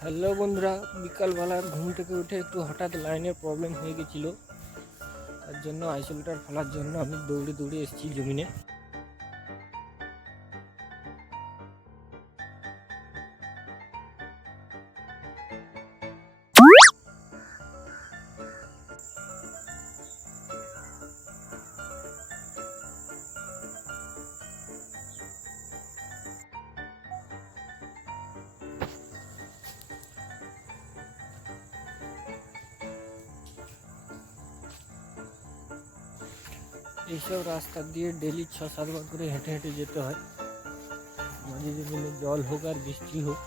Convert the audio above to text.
হ্যালো বন্ধুরা, বিকালবেলা ঘুম থেকে উঠে একটু হঠাৎ লাইনের প্রবলেম হয়ে গেছিলো। তার জন্য আইসোলেটার ফেলার জন্য আমি দৌড়ে দৌড়ে এসেছি জমিনে। এইসব রাস্তা দিয়ে ডেলি 6-7 বার করে হেঁটে হেঁটে যেতে হয়। মাঝে জমিনে জল হোক আর বৃষ্টি হোক,